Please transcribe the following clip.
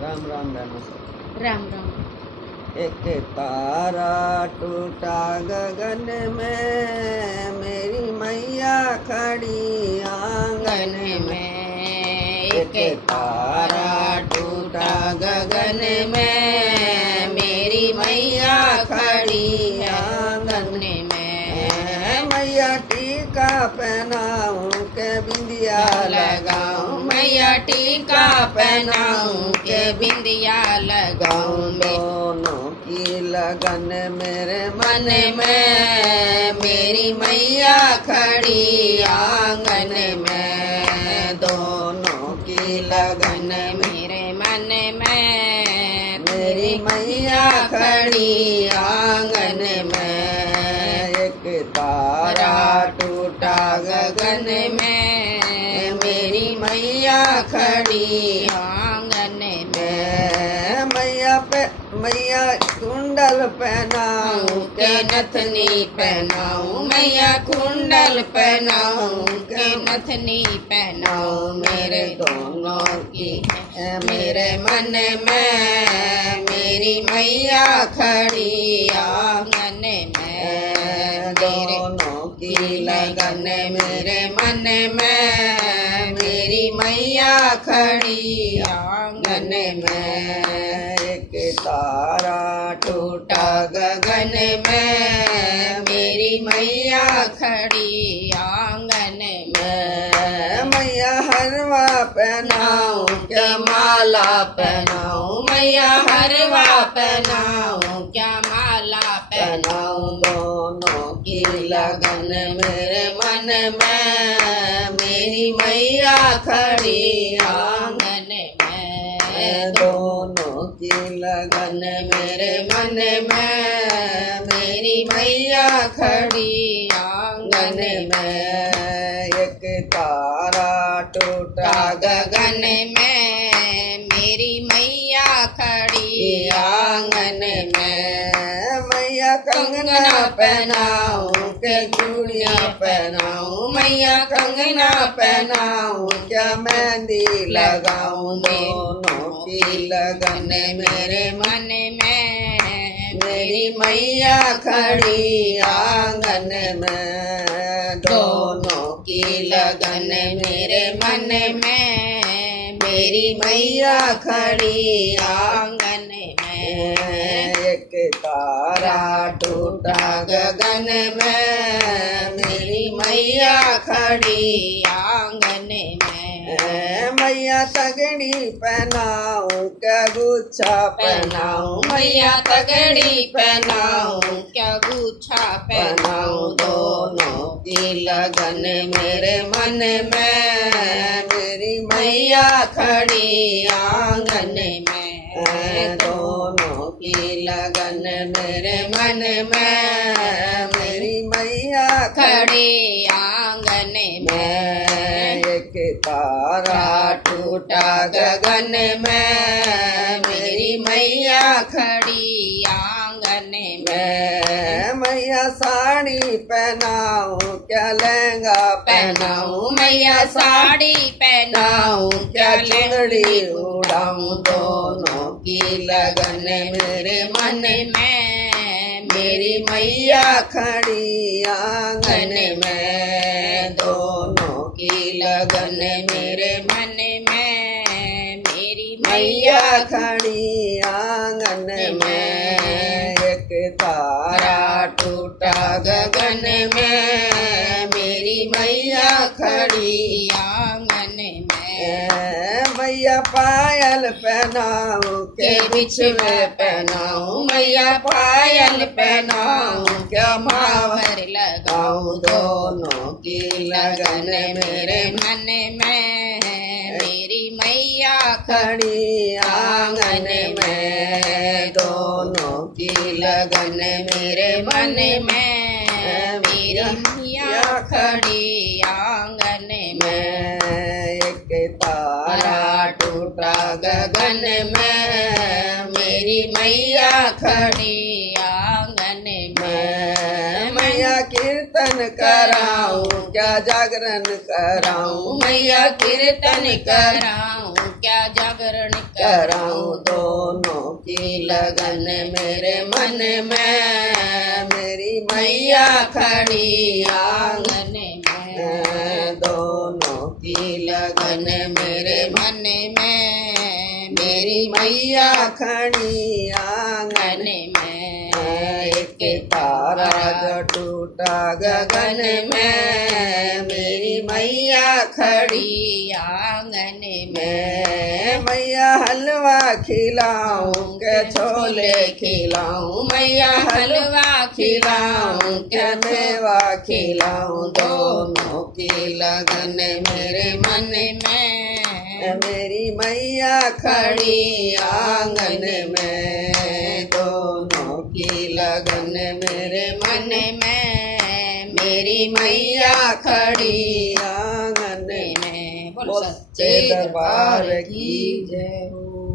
राम राम बहनों सब। राम राम। एक तारा टूटा गगन में, मेरी मैया खड़ी आंगन में। एक तारा टूटा गगन में, मेरी मैया खड़ी आंगन में। मैया टीका पहनाऊं के बिंदिया लगाऊं, मैया टीका पहनाऊं के बिंदिया लगाऊं। दोनों की लगन मेरे मन में मेरी मैया खड़ी आंगन में। दोनों की लगन मेरे मन में मेरी मैया खड़ी आंगन में। एक तारा टूटा गगन में, मेरी मैया खड़ी आंगन में। मैया कुंडल पहनाऊं के नथनी पहनाऊं, मैया कुंडल पहनाऊं के नथनी पहनाऊं। मेरे दोनों की मेरे मन में मेरी मैया खड़ी आंगन में। दोनों की लगन मेरे मन में मेरी मैया खड़ी आंगन में। एक तारा टूटा गगन में, मेरी मैया खड़ी आंगन में। मैया हरवा पहनाऊं क्या माला पहनाऊं, मैया हरवा पहनाऊं क्या माला पहनाऊं। दोनों की लगन मेरे मन में मेरी मैया खड़ी आंगन में। दोनों की लगन मेरे मन में मेरी मैया खड़ी आंगन में। एक तारा टूटा गगन में मेरी मैया खड़ी आंगन में। मैया कंगना पहनाऊं के चूड़ियां पहनाऊं, मैया कंगना पहनाऊं क्या मेहंदी लगाऊं। दोनों की लगन मेरे मन में मेरी मैया खड़ी आंगन में। दोनों की लगन मेरे मन में मेरी मैया खड़ी आंगन में। एक तारा टूटा गगन में मेरी मैया खड़ी आंगन में। मैया तगड़ी पहनाऊं क्या गुच्छा पहनाऊं, मैया तगड़ी पहनाऊं क्या गुच्छा पहनाऊं। दोनों की लगन मेरे मन में मेरी मैया खड़ी आंगन में। दोनों की लगन मेरे मन में मेरी मैया खड़ी आंगन में। एक तारा टूटा गगन में मेरी मैया खड़ी आंगन में। मैया साड़ी पहनाऊं क्या लहंगा पहनाऊं, मैया साड़ी पहनाऊं क्या लंगड़ी उड़ाऊं। दोनों की लगन मेरे मन में मेरी मैया खड़ी आंगन में। दोनों की लगन मेरे मन में मेरी मैया खड़ी आंगन में। एक तारा टूटा गगन में मेरी मैया खड़ी आंगन में। मैया पायल पहनाऊं के बिछवे पहनाऊं, मैया पायल पहनाऊं क्या मावर लगाऊं। दोनों की लगन मेरे मन में मेरी मैया खड़ी आंगन में। दोनों की लगन मेरे मन में मेरी मैया खड़ी आंगन में। एक तारा टूटा गगन में मेरी मैया खड़ी आंगन में। मैया कीर्तन कराऊं क्या जागरण कराऊं। मैया कीर्तन कराऊं क्या जागरण कराऊं दोनों की लगन मेरे मन में, मेरी मैया खड़ी आंगन आंगन में दोनों की लगन मेरे मन में मेरी मैया खड़ी आंगन आंगन में एक तारा जो टूटा गगन में, मेरी मैया खड़ी आंगन में मैं मैया हलवा खिलाऊं के छोले खिलाऊं, मैया हलवा खिलाऊं के मेवा खिलाऊं, दोनों की लगन मेरे मन में मेरी मैया खड़ी आंगन में, दोनों की लगन मेरे मन में मेरी मैया खड़ी आंगन में। में बोल सच्चे दरबार की जय हो।